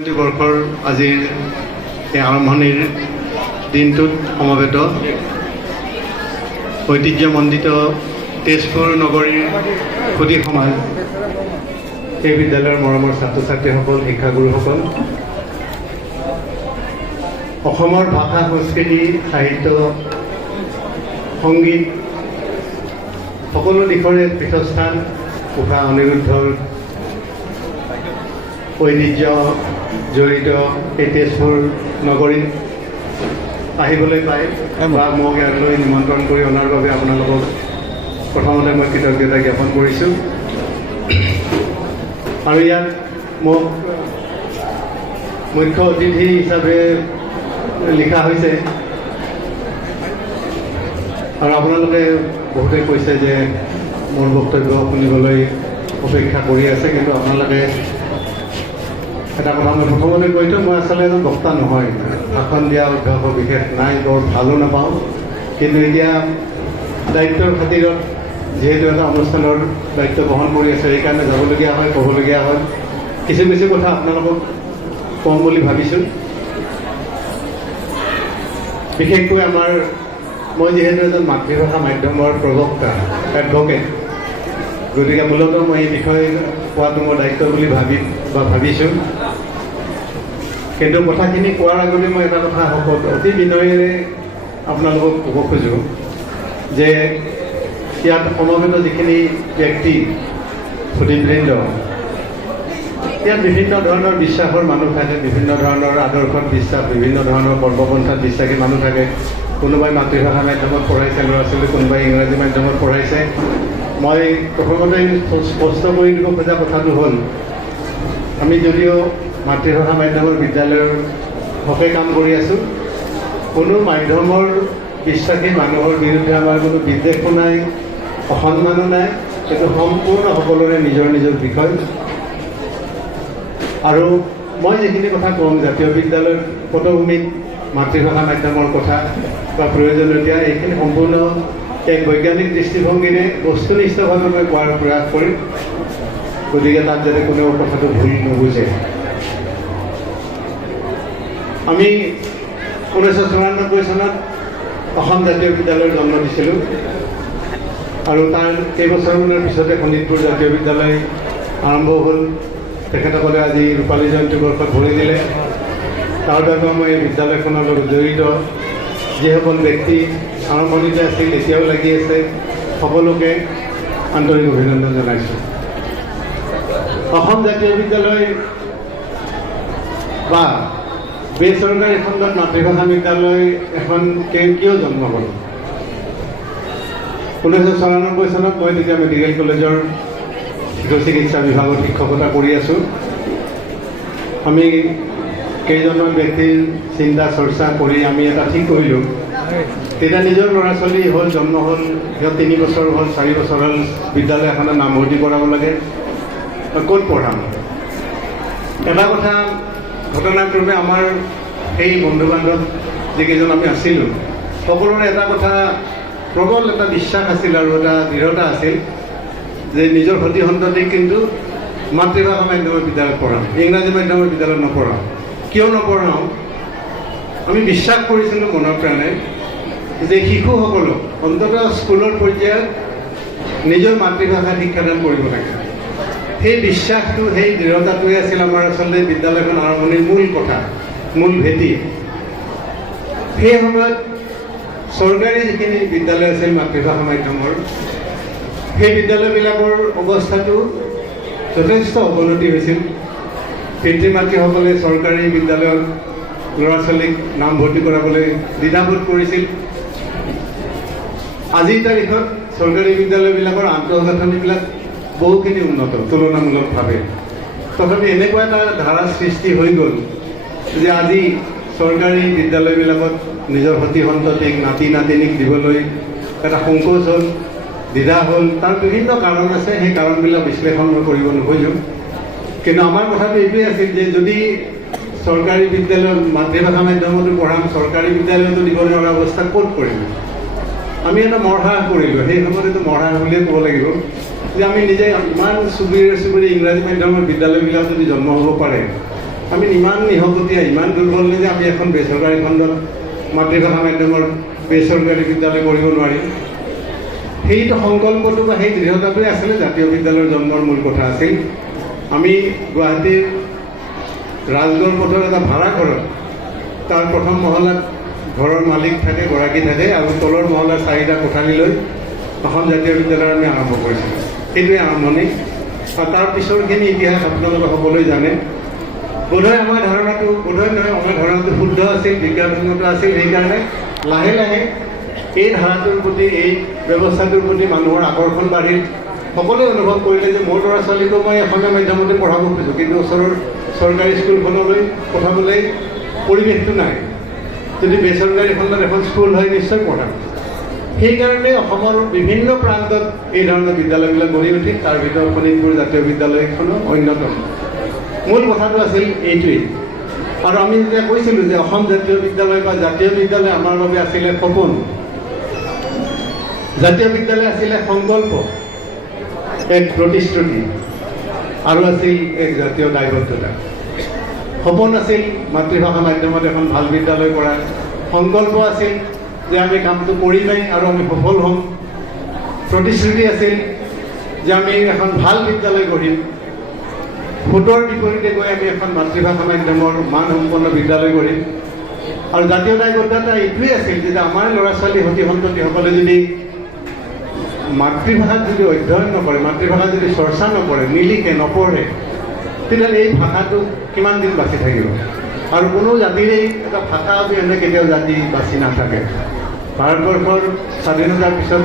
বৰ্ষৰ আজিৰ এই আৰম্ভণিৰ দিনটোত সমবেত ঐতিহ্যমণ্ডিত তেজপুৰ নগৰীৰ সুধী সমাজ, এই বিদ্যালয়ৰ মৰমৰ ছাত্ৰ ছাত্ৰীসকল, শিক্ষাগুৰুসকল, অসমৰ ভাষা সংস্কৃতি সাহিত্য সংগীত সকলো দিশৰে পীঠস্থান উষা অনিৰুদ্ধৰ ঐতিহ্য জড়িত এই তেজপুৰ নগৰীত আহিবলৈ পাই বা মোক ইয়ালৈ নিমন্ত্ৰণ কৰি অনাৰ বাবে আপোনালোকক প্ৰথমতে মই কৃতজ্ঞতা জ্ঞাপন কৰিছোঁ। আৰু ইয়াত মোক মুখ্য অতিথি হিচাপে লিখা হৈছে আৰু আপোনালোকে বহুতে কৈছে যে মোৰ বক্তব্য শুনিবলৈ অপেক্ষা কৰি আছে, কিন্তু আপোনালোকে এটা কথা মই প্ৰথমতে কৈ দিওঁ, মই আচলতে এজন বক্তা নহয়, ভাষণ দিয়া অভ্যাস বিশেষ নাই, বৰ ভালো নাপাওঁ। কিন্তু এতিয়া দায়িত্বৰ খাতিৰত যিহেতু এটা অনুষ্ঠানৰ দায়িত্ব বহন কৰি আছে, সেইকাৰণে যাবলগীয়া হয়, ক'বলগীয়া হয়। কিছু কিছু কথা আপোনালোকক কম বুলি ভাবিছোঁ। বিশেষকৈ মই যিহেতু এজন মাতৃভাষা মাধ্যমৰ প্ৰবক্তা, এডভকেট, গতিকে মূলতঃ মই এই বিষয়ে কোৱাটো মোৰ দায়িত্ব বুলি ভাবিছোঁ। কিন্তু কথাখিনি কোৱাৰ আগতে মই এটা কথা অতি বিনয়েৰে আপোনালোকক ক'ব খোজোঁ যে ইয়াত সমবেত যিখিনি ব্যক্তি সুধীবৃন্দ, ইয়াত বিভিন্ন ধৰণৰ বিশ্বাসৰ মানুহ থাকে, বিভিন্ন ধৰণৰ আদৰ্শত বিশ্বাস, বিভিন্ন ধৰণৰ কৰ্মপন্থাত বিশ্বাসী মানুহ থাকে। কোনোবাই মাতৃভাষা মাধ্যমত পঢ়াইছে ল'ৰা ছোৱালী, কোনোবাই ইংৰাজী মাধ্যমত পঢ়াইছে। মই প্ৰথমতে স্পষ্ট কৰি দিব খোজা কথাটো হ'ল, আমি যদিও মাতৃভাষা মাধ্যমৰ বিদ্যালয়ৰ হকে কাম কৰি আছোঁ, কোনো মাধ্যমৰ বিশ্বাসী মানুহৰ বিৰুদ্ধে আমাৰ কোনো বিদ্বেষো নাই, অসন্মানো নাই। কিন্তু সম্পূৰ্ণ সকলোৰে নিজৰ নিজৰ বিষয়। আৰু মই যিখিনি কথা ক'ম জাতীয় বিদ্যালয়ৰ পটভূমিত মাতৃভাষা মাধ্যমৰ কথা বা প্ৰয়োজনীয়তা, এইখিনি সম্পূৰ্ণ এক বৈজ্ঞানিক দৃষ্টিভংগীৰে বস্তুনিষ্ঠভাৱে মই কোৱাৰ প্ৰয়াস কৰিম। গতিকে তাত যাতে কোনেও কথাটো ভুল নুবুজে। আমি 1994 চনত অসম জাতীয় বিদ্যালয়ৰ জন্ম দিছিলোঁ আৰু তাৰ কেইবছৰমানৰ পিছতে শোণিতপুৰ জাতীয় বিদ্যালয় আৰম্ভ হ'ল। তেখেতসকলে আজি ৰূপালী জয়ন্তী বৰ্ষত ভৰি দিলে। তাৰ বাবে মই এই বিদ্যালয়খনৰ লগত জড়িত যিসকল ব্যক্তি আৰম্ভণিতে আছিল, এতিয়াও লাগি আছে, সকলোকে আন্তৰিক অভিনন্দন জনাইছোঁ। অসম জাতীয় বিদ্যালয় বা বেচৰকাৰী খণ্ডত মাতৃভাষা বিদ্যালয় এখন কিয় জন্ম হ'ল? 1994 চনত মই তেতিয়া মেডিকেল কলেজৰ শিশু চিকিৎসা বিভাগত শিক্ষকতা কৰি আছোঁ। আমি কেইজনমান ব্যক্তিৰ চিন্তা চৰ্চা কৰি আমি এটা ঠিক কৰিলোঁ, তেতিয়া নিজৰ ল'ৰা ছোৱালী হ'ল, জন্ম হ'ল, সিহঁত 3 বছৰ হ'ল, 4 বছৰ হ'ল, বিদ্যালয় এখনত নামভৰ্তি কৰাব লাগে, ক'ত পঢ়াম? এটা কথা ঘটনাক্ৰমে আমাৰ সেই বন্ধু বান্ধৱ যিকেইজন আমি আছিলোঁ, সকলোৰে এটা কথা প্ৰবল এটা বিশ্বাস আছিল আৰু এটা দৃঢ়তা আছিল যে নিজৰ সতি সন্ততিক কিন্তু মাতৃভাষা মাধ্যমৰ বিদ্যালয়ত পঢ়াম, ইংৰাজী মাধ্যমৰ বিদ্যালয়ত নপঢ়াম। কিয় নপঢ়াওঁ? আমি বিশ্বাস কৰিছিলোঁ মনৰ প্ৰাণে যে শিশুসকলক অন্ততঃ স্কুলৰ পৰ্যায়ত নিজৰ মাতৃভাষাত শিক্ষাদান কৰিব লাগে। সেই বিশ্বাসটো, সেই দৃঢ়তাটোৱে আছিল আমাৰ আচলতে বিদ্যালয়খন আৰম্ভণিৰ মূল কথা, মূল ভেটি। সেই সময়ত চৰকাৰী যিখিনি বিদ্যালয় আছিল মাতৃভাষা মাধ্যমৰ, সেই বিদ্যালয়বিলাকৰ অৱস্থাটো যথেষ্ট অৱনতি হৈছিল। পিতৃ মাতৃসকলে চৰকাৰী বিদ্যালয়ত ল'ৰা ছোৱালীক নামভৰ্তি কৰাবলৈ দ্বিধাবোধ কৰিছিল। আজিৰ তাৰিখত চৰকাৰী বিদ্যালয়বিলাকৰ আন্তঃগাঁথনিবিলাক বহুখিনি উন্নত তুলনামূলকভাৱে। তথাপি এনেকুৱা এটা ধাৰা সৃষ্টি হৈ গ'ল যে আজি চৰকাৰী বিদ্যালয়বিলাকত নিজৰ সতি সন্ততিক, নাতি নাতিনীক দিবলৈ এটা সংকোচ হ'ল, দ্বিধা হ'ল। তাৰ বিভিন্ন কাৰণ আছে, সেই কাৰণবিলাক বিশ্লেষণ কৰিব নোখোজোঁ। কিন্তু আমাৰ কথাটো এইটোৱে আছিল যে যদি চৰকাৰী বিদ্যালয় মাতৃভাষা মাধ্যমতো পঢ়াম, চৰকাৰী বিদ্যালয়তো দিব নোৱাৰা অৱস্থা ক'ত কৰিম? আমি এটা মৰহাস কৰিলোঁ, সেই সময়তো মৰহাস বুলিয়ে ক'ব লাগিব যে আমি নিজে ইমান চুবুৰীয়ে ইংৰাজী মাধ্যমৰ বিদ্যালয়বিলাক যদি জন্ম হ'ব পাৰে, আমি ইমান নিশকতীয়া, ইমান দুৰ্বল যে আমি এখন বেচৰকাৰী খণ্ডত মাতৃভাষা মাধ্যমৰ বেচৰকাৰী বিদ্যালয় কৰিব নোৱাৰিম। সেইটো সংকল্পটো বা সেই দৃঢ়তাটোৱে আছিলে জাতীয় বিদ্যালয়ৰ জন্মৰ মূল কথা আছিল। আমি গুৱাহাটীৰ ৰাজগড় পথৰ এটা ভাড়া ঘৰত, তাৰ প্ৰথম মহলাত ঘৰৰ মালিক থাকে, গৰাকী থাকে, আৰু তলৰ মহলাৰ 4টা কোঠালি লৈ অসম জাতীয় বিদ্যালয় আমি আৰম্ভ কৰিছিলোঁ। সেইটোৱে আৰম্ভণি। আৰু তাৰ পিছৰখিনি ইতিহাস আপোনালোকে সকলোৱে জানে। বোধহয় আমাৰ ধাৰণাটো, বোধহয় নহয়, আমাৰ ধাৰণাটো শুদ্ধ আছিল, বিজ্ঞানসন্মত আছিল। সেইকাৰণে লাহে লাহে এই ধাৰাটোৰ প্ৰতি, এই ব্যৱস্থাটোৰ প্ৰতি মানুহৰ আকৰ্ষণ বাঢ়িল। সকলোৱে অনুভৱ কৰিলে যে মোৰ ল'ৰা ছোৱালীকো মই অসমীয়া মাধ্যমতে পঢ়াব খোজোঁ, কিন্তু ওচৰৰ চৰকাৰী স্কুলখনলৈ পঠাবলৈ পৰিৱেশটো নাই। যদি বেচৰকাৰী খণ্ডত এখন স্কুল হয় নিশ্চয় পঢ়াম। সেইকাৰণে অসমৰ বিভিন্ন প্ৰান্তত এই ধৰণৰ বিদ্যালয়বিলাক গঢ়ি উঠিল। তাৰ ভিতৰত শোণিতপুৰ জাতীয় বিদ্যালয়খনো অন্যতম। মূল কথাটো আছিল এইটোৱেই। আৰু আমি যেতিয়া কৈছিলোঁ যে অসম জাতীয় বিদ্যালয় বা জাতীয় বিদ্যালয় আমাৰ বাবে আছিলে সপোন, জাতীয় বিদ্যালয় আছিলে সংকল্প, এক প্ৰতিশ্ৰুতি, আৰু আছিল এক জাতীয় দায়বদ্ধতা। সপোন আছিল মাতৃভাষা মাধ্যমত এখন ভাল বিদ্যালয় কৰা, সংকল্প আছিল যে আমি কামটো কৰিমেই আৰু আমি সফল হ'ম, প্ৰতিশ্ৰুতি আছিল যে আমি এখন ভাল বিদ্যালয় গঢ়িম, ভোটৰ বিপৰীতে গৈ আমি এখন মাতৃভাষা মাধ্যমৰ মানসম্পন্ন বিদ্যালয় গঢ়িম। আৰু জাতীয় দায়বদ্ধতা এইটোৱেই আছিল যে আমাৰ ল'ৰা ছোৱালী সতি সন্ততিসকলে যদি মাতৃভাষাত যদি অধ্যয়ন নকৰে, মাতৃভাষা যদি চৰ্চা নকৰে, নিলিখে, নপঢ়ে, তেতিয়াহ'লে এই ভাষাটো কিমান দিন বাচি থাকিব? আৰু কোনো জাতিৰেই এটা ভাষা অবিহনে কেতিয়াও জাতি বাচি নাথাকে। ভাৰতবৰ্ষৰ স্বাধীনতাৰ পিছত